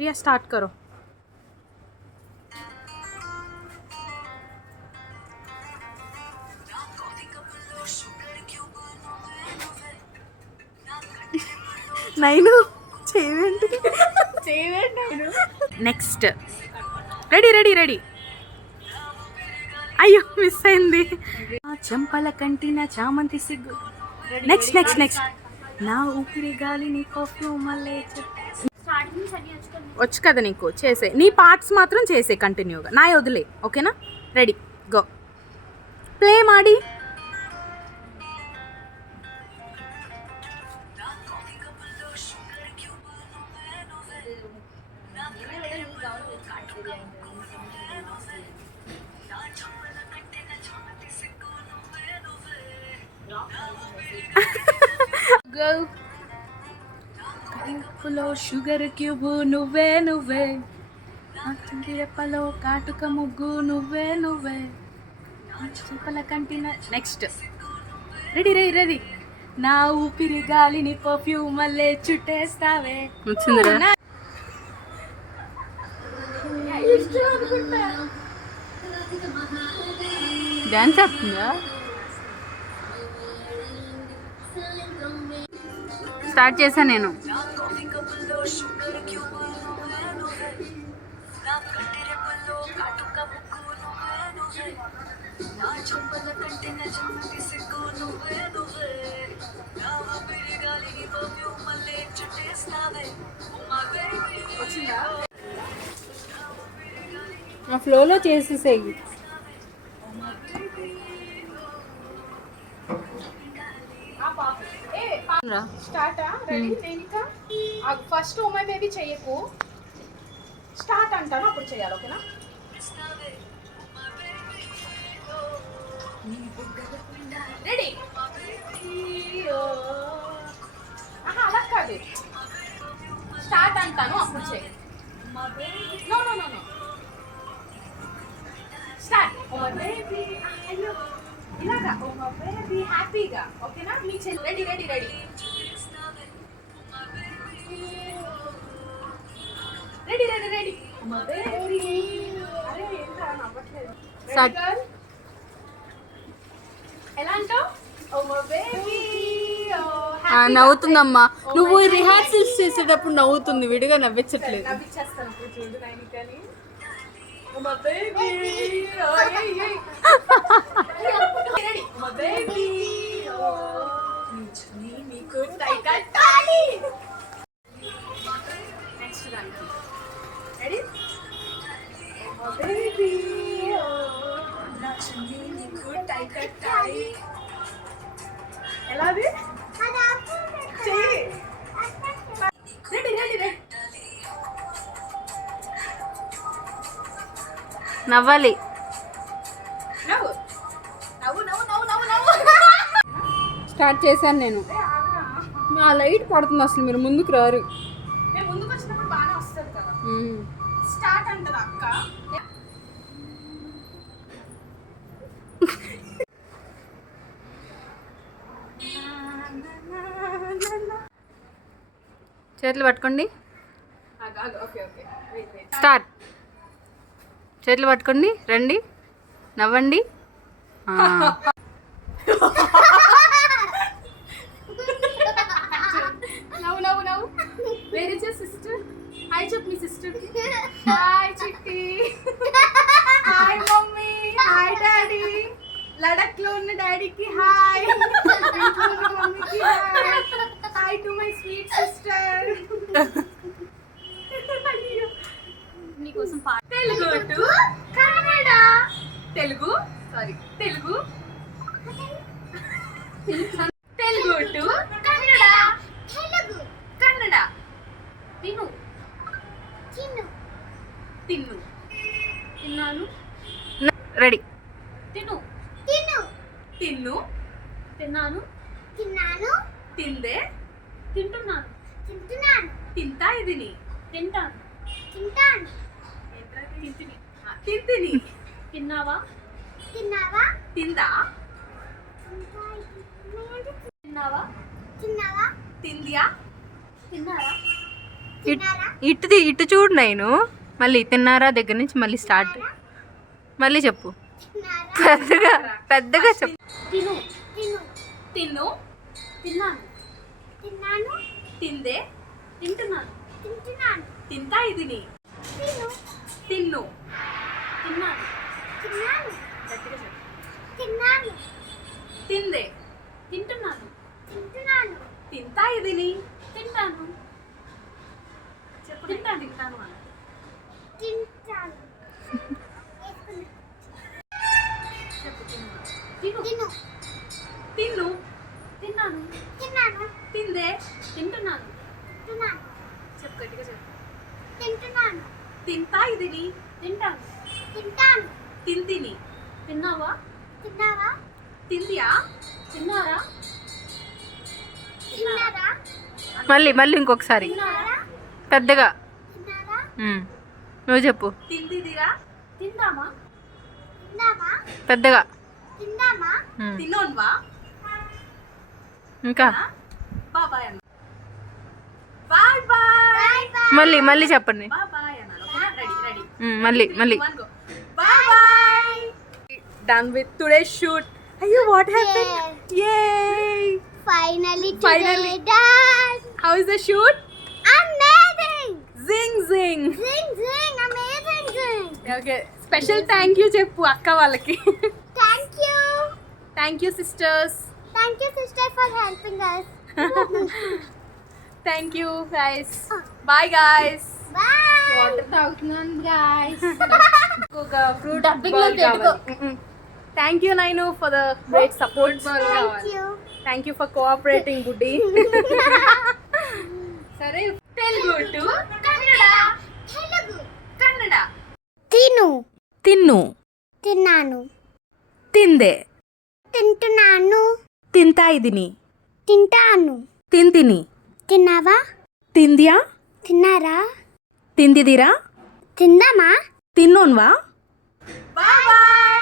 प्रिया start करो। Nine చేయండి next ready ready ready అయ్యో మిస్ అయింది చెంపల కంటిన చామంతి సిగ్గు నెక్స్ట్ నెక్స్ట్ నెక్స్ట్ నా ఊపిరి గాలిని పర్ఫ్యూమ్ మళ్ళీ వచ్చు కదా నీకు చేసే నీ పార్ట్స్ మాత్రం చేసే కంటిన్యూగా నా వదిలే ఓకేనా రెడీ గో ప్లే ಮಾಡಿ కడుపులో షుగర్ క్యూబ్ నువ్వే నువ్వే రెప్పలో కాటుక ముగ్గు నువ్వే నువ్వే చూపల కంటిన నెక్స్ట్ రెడీ రెడీ రెడీ నా ఊపిరి గాలిని పర్ఫ్యూమ్ మళ్ళీ చుట్టేస్తావే వచ్చిందిరా డాన్స్ అవుతుందా స్టార్ట్ చేశా నేను ఆ ఫ్లోలో చేసేసేయి స్టార్టా రెడీ నేనికా ఫస్ట్ ఓ మై బేబీ చెయ్యకు స్టార్ట్ అంటాను అప్పుడు చేయాలి ఓకేనా రెడీ అలా కాదు స్టార్ట్ అంటాను అప్పుడు చేయి no no no no start oh my baby ఇలాగా ఓ మై బేబీ హ్యాపీగా ఓకేనా మీ చెల్లి ready ready ready ready ready ready oh my baby అరే ఏంట్రా నవ్వట్లేదు రెడీ ఎలా అంటావు ఓ మై బేబీ నవ్వుతుందమ్మా నువ్వు రిహార్సల్స్ చేసేటప్పుడు నవ్వుతుంది విడిగా నవ్వించట్లేదు నవ్వించేస్తాను ఇప్పుడు చూడు నైనికని oh my baby ready oh my baby నీకు టైకట్టాలి నెక్స్ట్ దానికి రెడీ ఓ మై బేబీ నీకు టైకట్టాలి ఎలాది రెడీ రెడీ రెడీ నవ్వాలి నవ్వు నవ్వు నవ్వు నవ్వు నవ్వు నవ్వు స్టార్ట్ చేశాను నేను ఆ లైట్ పడుతుంది అసలు మీరు ముందుకు రారు మేము ముందుకు వచ్చినప్పుడు బాగానే వస్తుంది కదా స్టార్ట్ అంటది అక్క చేతులు పట్టుకోండి స్టార్ట్ చేతులు పట్టుకోండి రండి నవ్వండి నవ్వు నవ్వు నవ్వు where is your sister hi చెప్పు మీ సిస్టర్కి హాయ్ చిట్టి హాయ్ మమ్మీ హాయ్ డాడీ లడఖ్లో ఉన్న డాడీకి హాయ్ ఇంట్లో ఉన్న మమ్మీకి hi hi to my sweet sister నీకోసం Telugu to Kannada Telugu sorry Telugu Telugu to Kannada Telugu Kannada తిను తిను తిన్ను తిన్నాను రెడీ తిను తిను తిన్ను తిన్నాను తిన్నాను తిందే తింటున్నాను తింటున్నాను తింటా ఇదిని తింటాను తింటాను తింటిని తింటిని తిన్నావా తిన్నావా తిందా తిన్నావా తిన్నావా తిందియా తిన్నారా ఇటు చూడు నేను. మళ్ళీ తిన్నారా దగ్గర నుంచి మళ్ళీ స్టార్ట్. మళ్ళీ చెప్పు, పెద్దగా పెద్దగా చెప్పు. తిను తిను తిను తిన్నాను తిన్నాను తిందే తింటున్నాను తింటున్నాను తింటా ఇదిని తిను తిన్ను తిన్నాను తిన్నాను గట్టిగా చెప్పు. తిన్నాను తిందే తింటున్నాను తింటున్నాను తింటా ఇదిని తింటాను చెప్పు. తింటాను తింటాను అన్న. తింటాను చెప్పు. తిను తిను తిన్ను తిన్నాను తిన్నాను తిందే తింటున్నాను తింటున్నాను చెప్పు గట్టిగా చెప్పు. తింటున్నాను తింటా ఇదిని తింటాను తింటాను తింతిని తిన్నావా తిన్నావా తిందియా తిన్నారా తిన్నారా మళ్ళీ మళ్ళీ ఇంకొకసారి తిన్నారా పెద్దగా. తిన్నారా నువ్వు చెప్పు తిందిదిరా తిందామా తిందామా పెద్దగా. తిందామా తిన్నోన్వా ఇంకా బాయ్ అన్న. బాయ్ బాయ్ మళ్ళీ మళ్ళీ చెప్పండి. బాయ్ అన్నాను. రెడీ రెడీ మళ్ళీ మళ్ళీ. Bye bye. Done with today's shoot. Ayyo, what happened? Yay! Finally Finally. done. How is the shoot? Amazing. Zing zing. Zing zing. Amazing zing. Okay. Special thank you చెప్పు అక్క వాళ్ళకి. Thank you. Thank you sisters. Thank you sister for helping us. Thank you guys. Bye guys. Bye. Water తాగుతున్నాను guys. ఒక fruit thank you నైను for the great support. Thank you. Thank you for cooperating buddy. సరే Telugu to Kannada. Telugu. Kannada. తిను తిన్ను తిన్నాను తిందే తింటున్నాను తింటా ఇదిని తింటాను తింతిని తిన్నావా తిందియా తిన్నారా తిందిదిరా తిందామా తిన్నోన్వా. Bye bye.